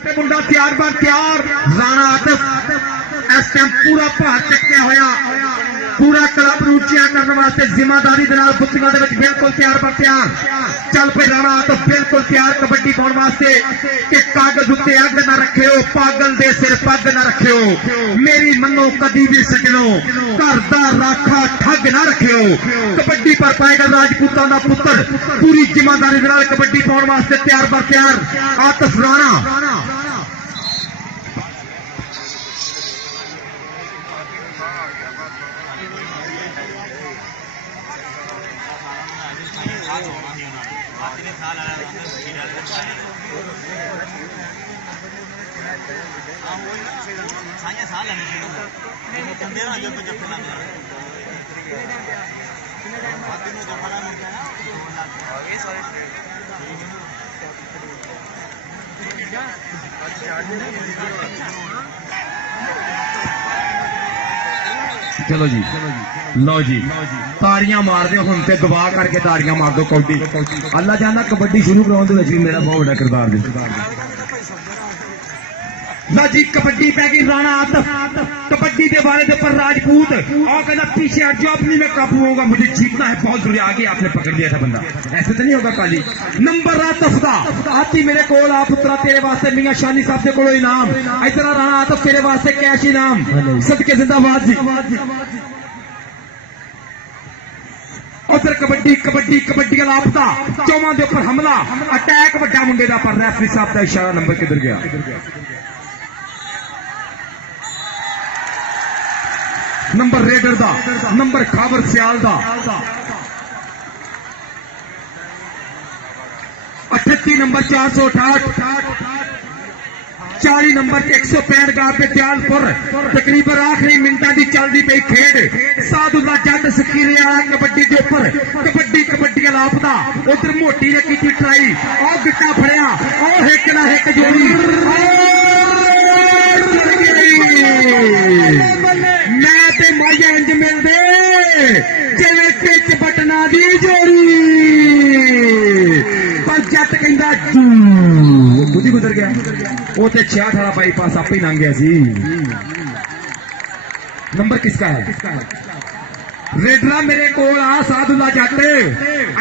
मुंडा तैयार बार तैयार राणा आतिफ इस टाइम पूरा भार चुकिया होया पूरा क्लब रूचिया करने वास्ते जिम्मेदारी बुद्धियां बिल्कुल तैयार पर तैयार चल पे राणा आतिफ बिल्कुल तैयार कबड्डी पाने वास्ते कि कागज उत्ते अग ना रखियो पागल दे सिर पग ना रखियो मेरी मनो कदी भी सजनो घर दा राखा ठग ना रखियो कबड्डी पर पाएगा राजपूतां दा पुत्र पूरी जिम्मेदारी कबड्डी पाने वास्ते तैयार पर तैयार आतिफ राणा चलो जी लो जी ताड़ियां मार दो हम ते गवाह करके ताड़ियां मार दो कौडी अल्लाह जाना कबड्डी शुरू कराने भी मेरा बहुत बड़ा किरदार है ना जी कबड्डी पै गई राणा आतिफ कबड्डी के बारे के ऊपर राजपूत और कहना पीछे हट जाओ अपनी में काबू होगा मुझे जीतना है बहुत जरूरी आगे आपने पकड़ लिया था बंदा ऐसे तो नहीं होगा काली नंबर आतिफ का आती मेरे को आ पुत्रा तेरे वास्ते मियां शानी साहब के कोलो इनाम इस तरह राणा आतिफ तेरे वास्ते कैश इनाम सदके जिंदाबाद जी उधर कबड्डी कबड्डी कबड्डी लापता चौवां के उपर हमला अटैक वड्डा मुंडे का पर रेफरी साहब का इशारा नंबर किधर गया नंबर रेडर दा नंबर खाबर सियाल दा 38 नंबर 468 40 नंबर 165 गार पे दयालपुर तकरीबन आखिरी मिनटा की चलती पई खेड साधुला जट सकीरिया कबड्डी के उपर कबड्डी कबड्डी लापता उधर मोटी ने की ट्राई और गिट्टा फड़िया और हिक ना हिक जोड़ी मैं ते माया इंज मिलदे जिवें पिच बटना दी जोड़ी पर जट कहंदा बुद्धि गुजर गया वो ते 66 वाला बाईपास आप ही लंघ गया सी नंबर किसका है रेडरा मेरे को आ साधुला जट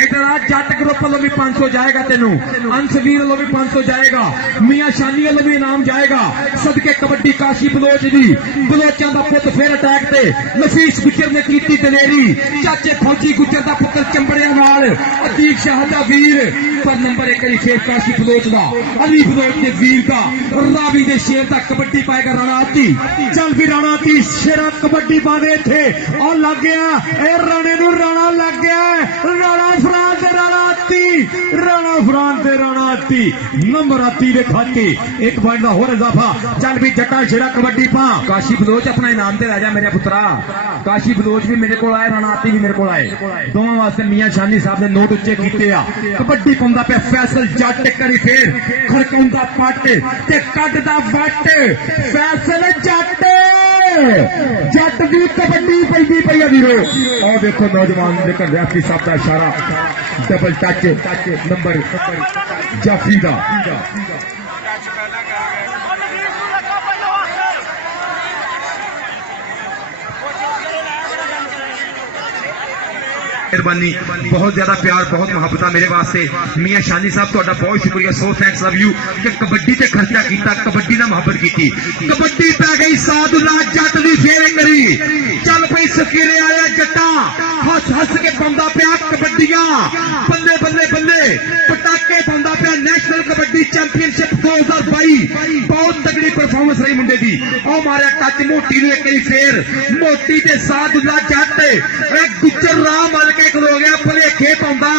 इधर आ जट ग्रुप वालों भी 500 जाएगा तेनू अंशवीर वालों भी 500 जाएगा मियां शानी वालों भी इनाम जाएगा सदके कबड्डी काशी बलोच दी बलोचां दा पुत फिर अटैक ते नफीस गुजर ने कीती दलेरी चाचे फौजी गुजर दा पुत्र चंबड़िया नाल अतीक शाह दा वीर पर नंबर 1 फिर काशी बलोच दा अली बलोच दे वीर दा रावी दे शेर दा कबड्डी पाएगा राणा आती चल भी राणा आती शेरा कबड्डी पावे थे और लग गया राणे नू राणा लग गया राणा फरान ते राणा आती राणा फरान ते राणा आती नंबर आती दे खाते 1 पॉइंट का होर इजाफा चल भी जट्टा शेरा कबड्डी पा काशी बलोच अपना इनाम ते राजा मेरे पुत्रा काशी बलोच भी मेरे को आए राणा आती भी मेरे को आए दोनों वास्ते मियां शानी साहब ने नोट उच्चे कीते आ कबड्डी पाउंदा पे फैसल जट करी फेर खड़काउंदा पट ते कड्डदा बट फैसल जट जट दी कबड्डी पैंदी पई आ वीरो और देखो नौजवान लेकर रेफरी साहब का इशारा डबल टच नंबर जाफरी दा मेहरबानी बहुत ज्यादा प्यार बहुत मुहब्बत मेरे वास्ते मियां शानी साहब तुहाडा बहुत शुक्रिया सो थैंक्स लव यू कि कबड्डी ते खर्चा किया कबड्डी ना मुहब्बत की कबड्डी पै गई साधुला जट दी फेर करी चल पई सकीरे आया जट्टा हस हस के पांदा पिया कबड्डियां बल्ले बल्ले बल्ले पटाके पांदा पिया नेशनल कबड्डी चैंपियनशिप 2022 बहुत तगड़ी परफॉर्मेंस रही मुंडे दी ओ मारे टच मोटी ने एक फेर मोटी ते साधुला जट एक गुजर राह मल के खलो गया भलेखे पाउंदा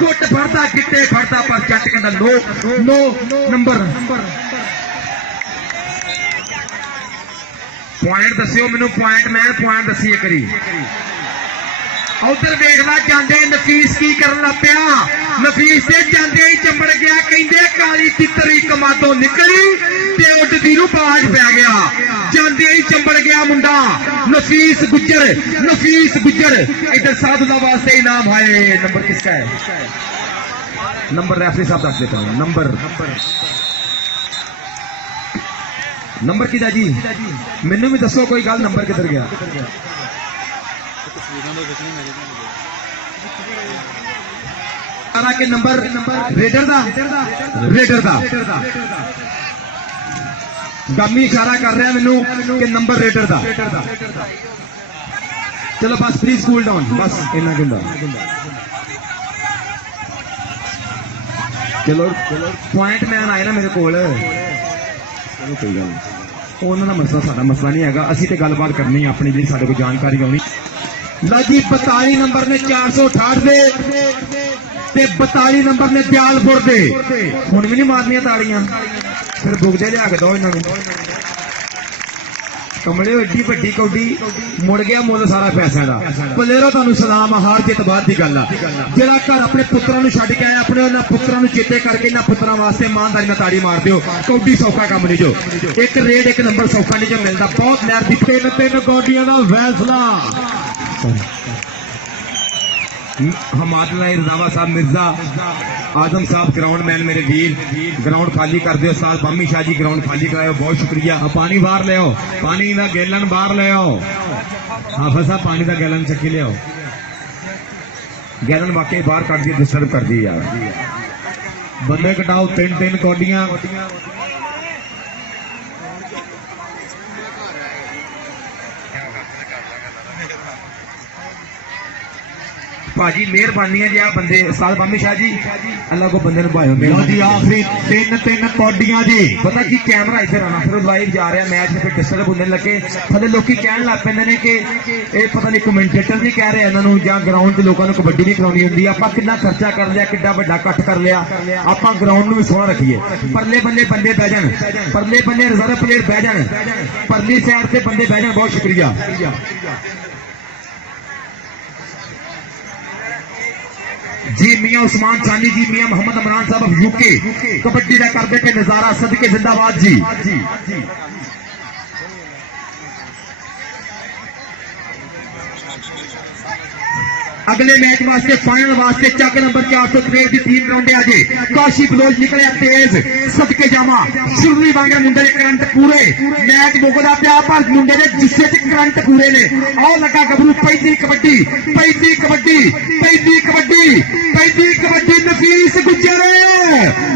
गुट फड़दा गिट्टे फड़दा पर जट कहंदा नो नो नंबर पॉइंट दस्सियो मैनू पॉइंट मैं पॉइंट दसी एक बारी उधर देखना जाते नफीस की करन लग पिया नफीस से जाते ही चंबड़ गया कहते काली तितरी कमादों निकली ते उडदी नूं बाज पै गया जाते ही चंबड़ गया मुंडा नफीस गुजर इधर साधुला वास्ते इनाम आए नंबर किसका है नंबर रेफरी साहब दस देते हैं नंबर नंबर किदा जी मैनू भी दसो कोई गल नंबर किधर गया के नंबर रेडर दा गमी इशारा कर रहा मैनू कि नंबर रेडर दा चलो बस प्लीज कूल डाउन बस इन्ना कहंदा चलो पॉइंट मैन आए ना मेरे कोल चलो कोई गल उन्होंने मसला साडा मसला नहीं है असी तो गलबात करनी है अपनी जी साडे को जानकारी आनी लो जी 42 नंबर ने 468 दे ते 42 नंबर ने दयालपुर दे हुण भी नहीं मारनियां ताड़ियां फिर बुगदे लिया के दो इन्होंने कमले एड्डी वड्डी कौडी मुड़ गया मुल सारा पैसा का प्लेयरों तुहानू सलाम हार जित बाद की गल जिहड़ा घर अपने पुत्रां नू छड्ड के आया अपने इन्हां पुत्रां नू चेते करके इन्हां पुत्रां वास्ते ईमानदारी नाल ताड़ी मार दिओ कौडी सौखा काम नहीं जो एक रेड एक नंबर सौखा नहीं जो मिलता बहुत लहर दी तीन कौडियां दा फैसला हमादला रजावा साहब मिर्जा आजम साहब ग्राउंड मैन मेरे वीर ग्राउंड खाली कर दियो साल बामी शाह जी ग्राउंड खाली कराओ बहुत शुक्रिया पानी बाहर ले आओ पानी का गैलन बाहर ले आओ हाफिज साहब पानी का गैलन चक्की ले आओ गैलन वाकई बाहर कर दी डिस्टर्ब कर दी यार बंदे कटाओ तीन कौडियां भाजी मेहरबानी है जी आप बंदे साल बामी शाह जी अल्लाह को बंदे भाई जी आखिरी तीन कौडियां जी पता की कैमरा इधर आना फिर लाइव जा रहा मैच फिर डिस्टर्ब होने लगे थले लोग कह लग पे ने कि पता नहीं कमेंटेटर भी कह रहे इन्हों या ग्राउंड से लोगों को कबड्डी नहीं करानी होंगी आप कितना खर्चा कर लिया कि बड़ा कट कर लिया आप ग्राउंड में भी सोहना रखिए परले बल्ले बंदे बह जान परले बल्ले रिजर्व प्लेयर बह जान परली साइड से बंदे बह जान बहुत शुक्रिया जी मियां उस्मान चांदी जी मियां मोहम्मद इमरान साहब ऑफ यूके कबड्डी का कर बैठे नजारा सदके जिंदाबाद जी अगले मैच वास्ते फाइनल वास्ते चक नंबर 463 की टीम राउंडे आजे काशी बलोच निकले तेज सदके जावा शुरू वांगे मुंडे करंट पूरे मैच मुकदा पिया पर मुंडे दे जिस्से च करंट पूरे ने आओ लगा गबरू पैदी कबड्डी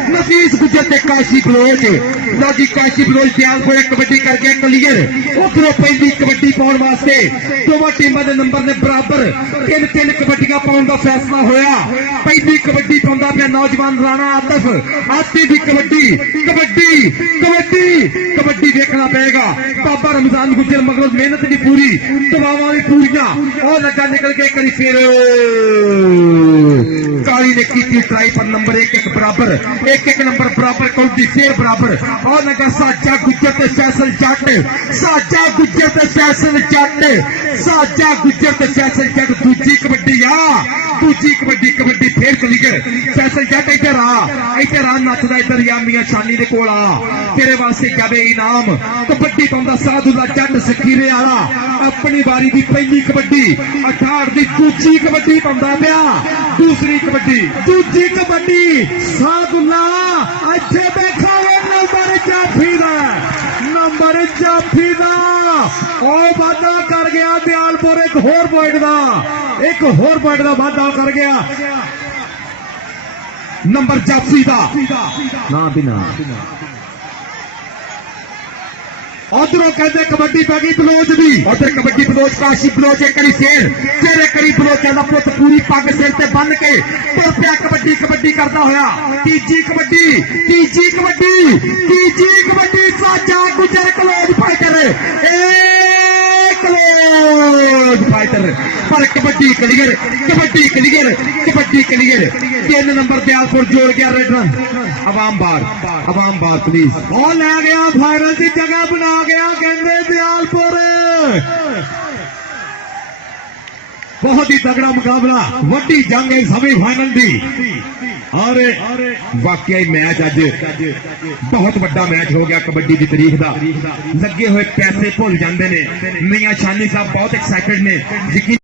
नफीस गुज्जर ते काशी बलोच लो जी काशी बलोच दयालपुर कबड्डी करके क्लियर उधरों पैदी कबड्डी पाउण वास्ते दोवां टीमां दे नंबर ने बराबर तीन कबड्डियां पाउण दा फैसला होया पहली कबड्डी पाउंदा पिया नौजवान राणा आतिफ आती दी कबड्डी देखना पड़ेगा बाबा रमजान गुज्जर मगर मेहनत की पूरी दवावां भी पूरियां और लगा निकल के करी फिर काली ने की ट्राई पर नंबर एक बराबर एक नंबर बराबर कौडी फिर बराबर और लगा साजा गुज्जर ते फैसल जट दूजी कबड्डी फिर चली गए फैसल जट इधर आ नचदा इधर या मियां शानी दे कोल आ तेरे वास्ते जावे इनाम कबड्डी पाउंदा साधुला जट सकीरे वाला अपनी बारी की पहली कबड्डी 68 की दूजी कबड्डी पाउंदा पिया दूजी कबड्डी साधुला अच्छे देखा नंबर जाफी दा ओ वादा कर गया दयालपुर एक होर पॉइंट का वादा कर गया नंबर जाफी दा ना बिना उधरों कहते कबड्डी पै गई बलोच दी उधर कबड्डी बलोच काशी बलोच एक करी फिर एक करी बलोच कहता पुत पूरी पग सिर से बन के तुर पिया कबड्डी करता होया तीजी कबड्डी साजा गुजर कलोज फाइटर पर कबड्डी क्लियर 3 नंबर दयालपुर जोड़ गया red run Awam bar please और ले गया फाइनल की जगह बना गया कहते दयालपुर बहुत ही तगड़ा मुकाबला वड्डी जंग है सेमीफाइनल दी और वाकई मैच अज बहुत बड़ा मैच हो गया कबड्डी की तारीख का लगे हुए पैसे भुल जाते हैं मियां शानी साहब बहुत एक्साइटेड ने